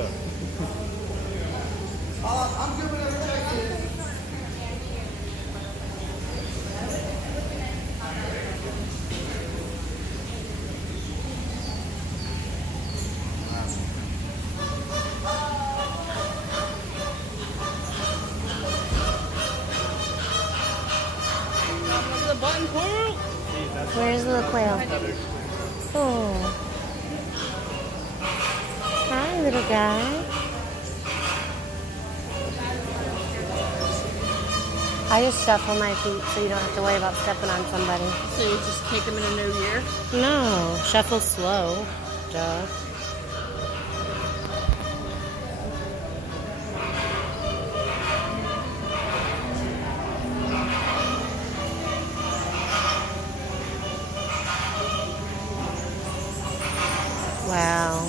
up? I'm good with everything. The button quail. Where's the quail? Oh. Hi, little guy. I just shuffle my feet so you don't have to worry about stepping on somebody. So you just kick them in a new year? No, shuffle slow. Duh. Wow.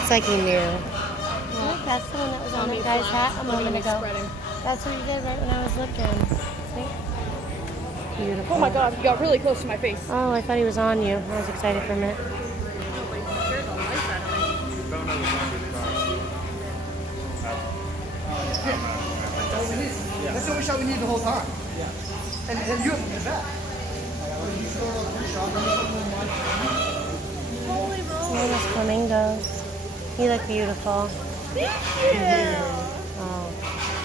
It's like he knew. Look, that's the one that was on that guy's hat a moment ago. That's what he did right when I was looking. See? Beautiful. Oh my god, you got really close to my face. Oh, I thought he was on you. I was excited for a minute. That's what we shot we need the whole time. Yeah. And you have to get back. Oh, those flamingos. You look beautiful. Thank you. Oh,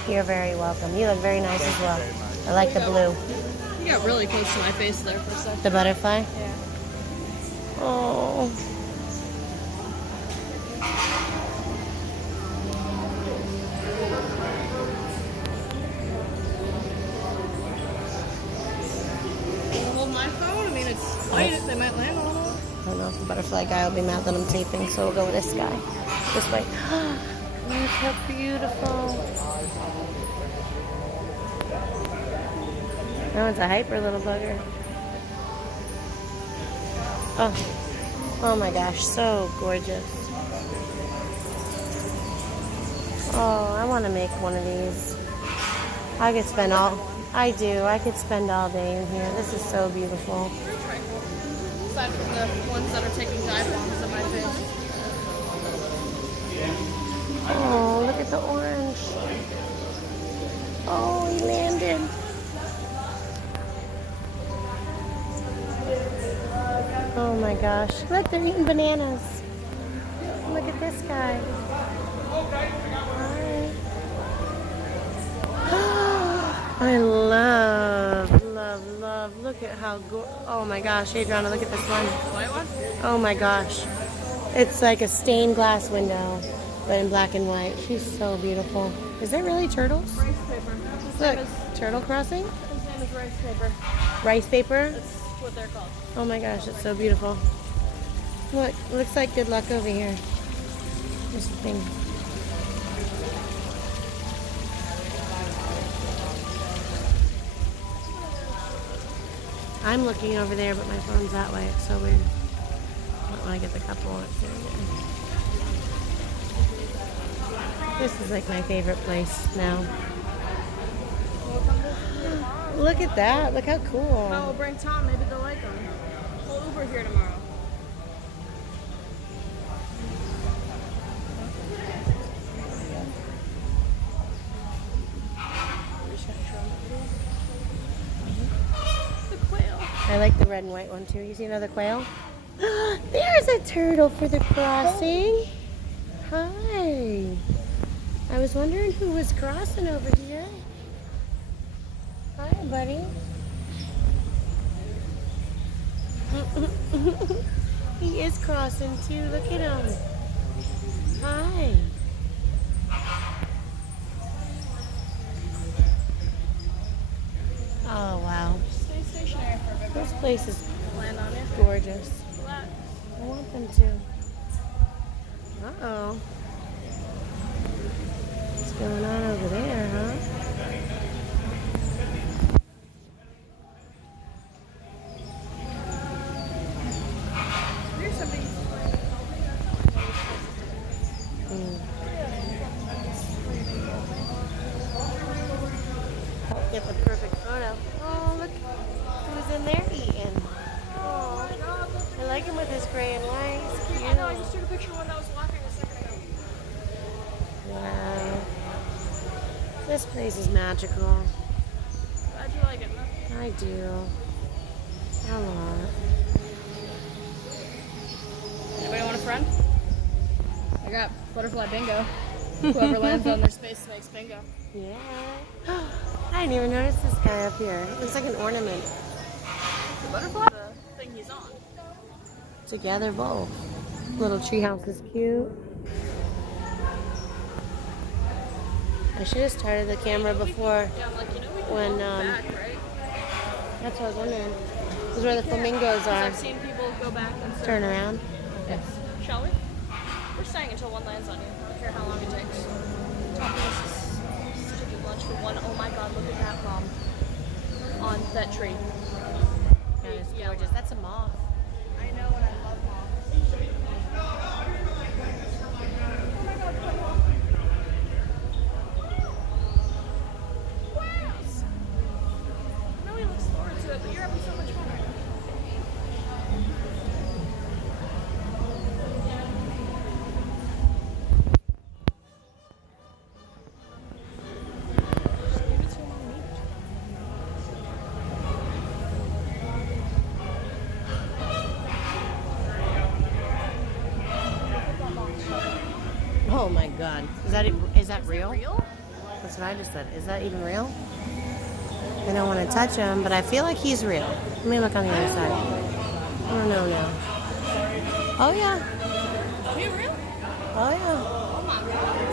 you're very welcome. You look very nice as well. I like the blue. You got really close to my face there for a second. The butterfly? Yeah. Oh. Hold my phone? I mean, it's light. They might land on it. I don't know if the butterfly guy will be mad that I'm taping, so we'll go with this guy. This way. Look how beautiful. That one's a hyper little bugger. Oh my gosh, so gorgeous. Oh, I want to make one of these. I could spend I could spend all day in here. This is so beautiful. Aside from the ones that are taking dive bombs at my face. Oh, look at the orange. Oh, he landed. Oh my gosh. Look, they're eating bananas. Look at this guy. Hi. I love. Look at how oh my gosh, Adriana, look at this one. White one? Oh my gosh. It's like a stained glass window, but in black and white. She's so beautiful. Is there really turtles? Rice paper. Look, turtle crossing? His name is rice paper. Rice paper? That's what they're called. Oh my gosh, it's so beautiful. Look, looks like good luck over here. There's the thing. I'm looking over there, but my phone's that way. It's so weird. I don't want to get the couple. This is like my favorite place now. Look at that. Look how cool. Oh, we'll bring Tom. Maybe they'll like them. We'll Uber here tomorrow. The quail. I like the red and white one too. You see another quail? There's a turtle for the crossing. Hi. I was wondering who was crossing over here. Hi, buddy. He is crossing too. Look at him. Hi. Oh, wow. Stay stationary for a bit. This place is Land on you. gorgeous. Relax. I want them to. Uh-oh. What's going on over there, huh? Here's somebody. Get the perfect photo. Oh, look who's in there eating. Oh, I like him with his gray and white. He's cute. I know, I just took a picture of one that was walking a second ago. This place is magical. Glad you like it. I do. A lot. Anybody want a friend? I got butterfly bingo. Whoever lands on their space makes bingo. Yeah. I didn't even notice this guy up here. It looks like an ornament. The butterfly? The thing he's on. Together both. Little treehouse is cute. I should have started the camera before Yeah, I'm like, you know, we can when walk back, right? that's what I was wondering. This is where the flamingos Because are. I've seen people go back and Turn around. Yes. Shall we? We're staying until one lands on you. I don't care how long it takes. Topping this stupid lunch for one. Oh my god, look at that bomb on that tree. That is Yeah. gorgeous. That's a moth. I know, and I love moths. I know he looks forward to it, but you're having so much fun right now. Just give it to him on mute. Oh my god. Is that real? Real? That's what I just said. Is that even real? I don't want to touch him, but I feel like he's real. Let me look on the other side. Oh no, no. Oh yeah. Are you real? Oh yeah. Oh my god.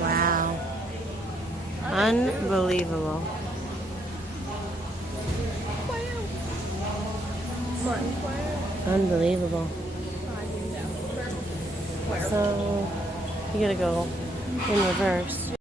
Wow. Unbelievable. Unbelievable. So you gotta go in reverse.